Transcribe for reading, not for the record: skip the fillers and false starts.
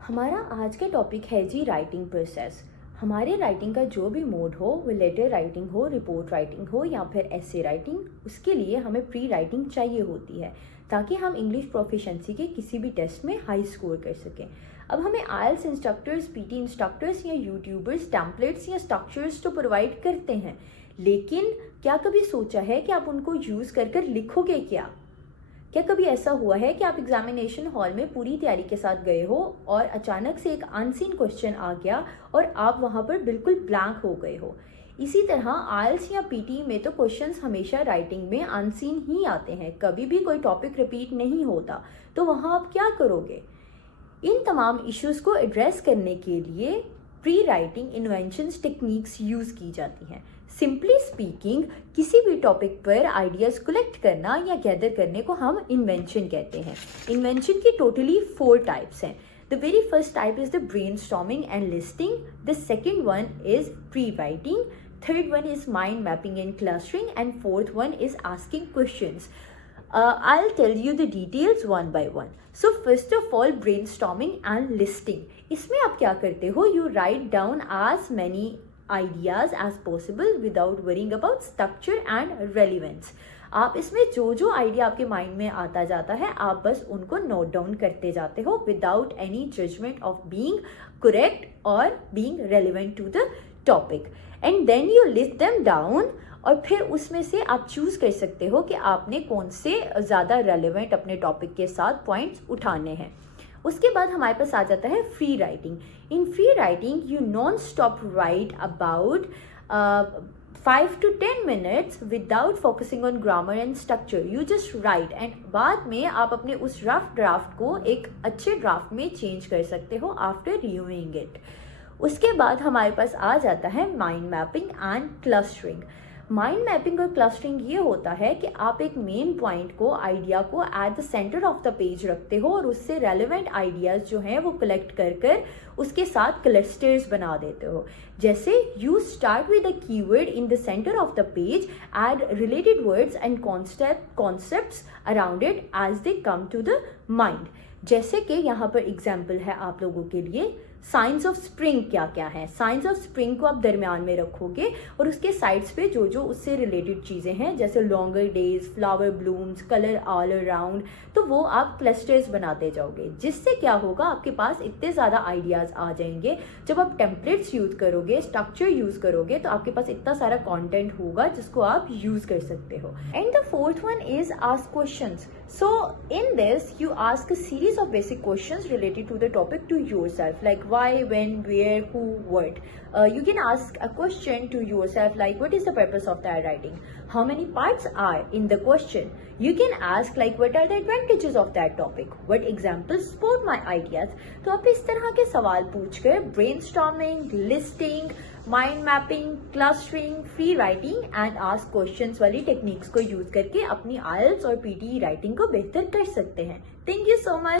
हमारा आज का टॉपिक है जी राइटिंग प्रोसेस। हमारे राइटिंग का जो भी मोड हो, वो लेटर राइटिंग हो, रिपोर्ट राइटिंग हो या फिर एसे राइटिंग, उसके लिए हमें प्री राइटिंग चाहिए होती है ताकि हम इंग्लिश प्रोफिशिएंसी के किसी भी टेस्ट में हाई स्कोर कर सकें। अब हमें आइल्स इंस्ट्रक्टर्स, पीटी इंस्ट्रक्टर्स या यूट्यूबर्स टेम्पलेट्स या स्ट्रक्चर्स तो प्रोवाइड करते हैं, लेकिन क्या कभी सोचा है कि आप उनको यूज़ कर कर लिखोगे क्या? क्या कभी ऐसा हुआ है कि आप एग्जामिनेशन हॉल में पूरी तैयारी के साथ गए हो और अचानक से एक अनसीन क्वेश्चन आ गया और आप वहाँ पर बिल्कुल ब्लैंक हो गए हो? इसी तरह आइल्स या पीटी में तो क्वेश्चंस हमेशा राइटिंग में अनसीन ही आते हैं, कभी भी कोई टॉपिक रिपीट नहीं होता, तो वहाँ आप क्या करोगे? इन तमाम इश्यूज़ को एड्रेस करने के लिए pre writing inventions techniques use की जाती हैं। सिंपली स्पीकिंग, किसी भी टॉपिक पर आइडियाज़ कलेक्ट करना या गैदर करने को हम इन्वेंशन कहते हैं। इन्वेंशन की टोटली 4 टाइप्स हैं। The very first type is the brainstorming and listing, the second one is pre writing, third one is mind mapping and clustering, and fourth one is asking questions. I'll tell you the details one by one. So first of all, brainstorming and listing. इसमें आप क्या करते हो? You write down as many ideas as possible without worrying about structure and relevance. आप इसमें जो जो idea आपके माइंड में आता जाता है, आप बस उनको नोट डाउन करते जाते हो without any judgement of being correct और being relevant to the topic, and then you list them down. और फिर उसमें से आप चूज़ कर सकते हो कि आपने कौन से ज़्यादा रेलिवेंट अपने टॉपिक के साथ पॉइंट्स उठाने हैं। उसके बाद हमारे पास आ जाता है free writing. In free writing you non stop right about 5 to 10 minutes without focusing on grammar and structure. You just write and बाद में आप अपने उस रफ ड्राफ्ट को एक अच्छे ड्राफ्ट में चेंज कर सकते हो आफ्टर रिव्यूइंग इट। उसके बाद हमारे पास आ जाता है mind mapping and clustering. Mind mapping और क्लस्टरिंग ये होता है कि आप एक मेन पॉइंट को, आइडिया को at the centre of the page रखते हो और उससे रेलेवेंट आइडियाज़ जो हैं वो कलेक्ट कर कर उसके साथ क्लस्टर्स बना देते हो। जैसे you start with the keyword in the centre of the page, add related words and concepts around it as they come to the mind. जैसे कि यहाँ पर एग्जाम्पल है आप लोगों के लिए, साइंस ऑफ स्प्रिंग क्या क्या है। साइंस ऑफ स्प्रिंग को आप दरमियान में रखोगे और उसके साइड्स पे जो जो उससे रिलेटेड चीज़ें हैं, जैसे longer days, flower blooms, colour all around, तो वो आप क्लस्टर्स बनाते जाओगे। जिससे क्या होगा, आपके पास इतने ज़्यादा आइडियाज़ आ जाएंगे। जब आप टेम्पलेट्स यूज़ करोगे, स्ट्रक्चर यूज़ करोगे, तो आपके पास इतना सारा कॉन्टेंट होगा जिसको आप यूज़ कर सकते हो। And the fourth one is ask questions. So in this you ask a series of basic questions related to the topic to yourself, like why, when, where, who, what. You can ask a question to yourself like what is the purpose of that writing, how many parts are in the question. You can ask like what are the advantages of that topic, what examples support my ideas. तो आप इस तरह के सवाल पूछकर brainstorming, listing, mind mapping, clustering, free writing and ask questions वाली techniques को use करके अपनी आइल्स और पीटी राइटिंग को बेहतर कर सकते हैं। Thank you so much.